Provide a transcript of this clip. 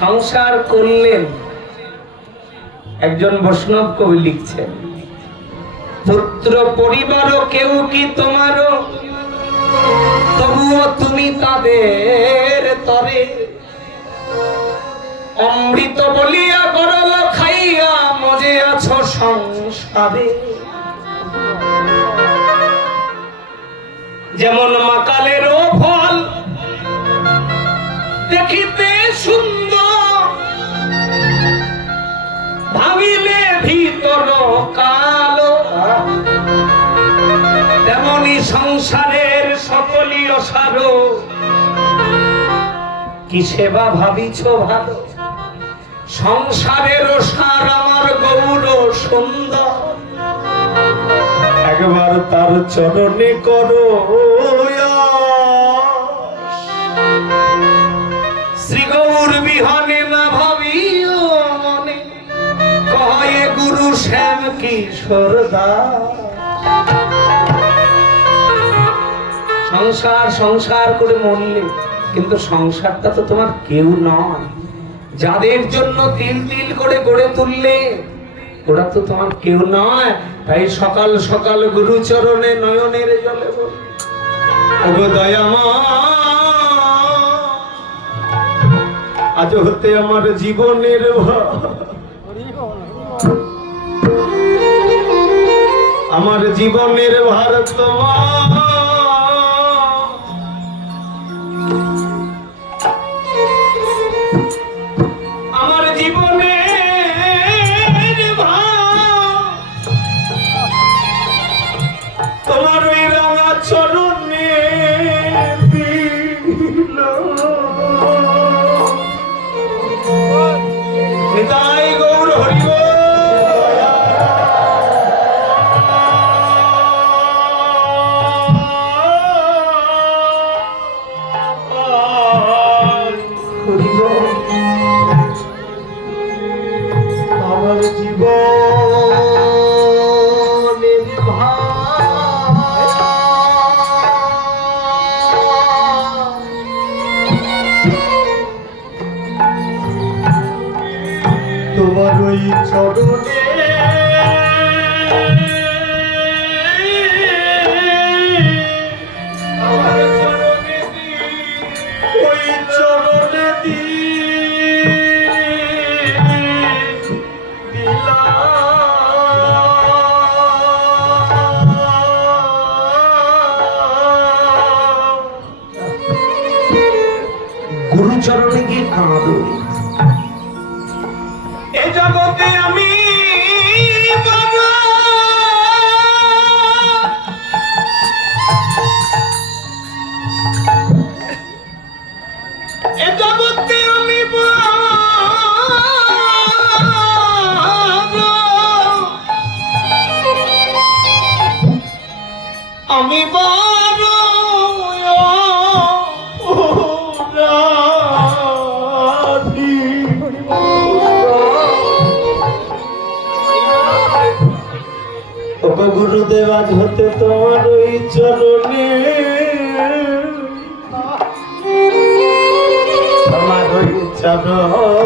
সংসার করলেন। একজন বৈষ্ণব কবি লিখছেন, পুত্র পরিবার কেউ কি তোমারও, তবুও তুমি তাদের তরে অমৃত বলিয়া গরল খাইয়া মজে আছো সংসারে। যেমন মাকালেরও ফল দেখিতে সুন্দর, ভাবিলে ভিতর কালো, তেমনি সংসারের সকলই অসার, কি সেবা ভাবিছ ভালো। সংসারের সার আমার গৌর সুন্দর, একবার তার চরণে করো শ্রী গৌর বিহনে না ভাবিও মনে, কয়ে গুরু শ্যাম কিশোর দাস। সংসার সংসার করে মরলে, কিন্তু সংসারটা তো তোমার কেউ নয়। যাদের জন্য তিল তিল করে গড়ে তুললে, ওরা তো তোমার কেউ নয়। তাই সকাল সকাল গুরু চরণে নয়নের জলে ওগো দয়ামা, আজ হতে আমার জীবনের আমার জীবনের ভার তোমার, আমার জীবনের ভার তোমার ওই রাঙা চরণে দিল। নিতাই গৌর হরি বল। আমার জীবনের তোমার ওই চরণে ওই চরণে গুরু চরণে গিয়ে কাঁদো। এ জগতে আমি এ জগতে আমি আমি বড় গুরুদেব, আজ হতে তোমার ওই চরণে তোমার ওই চরণ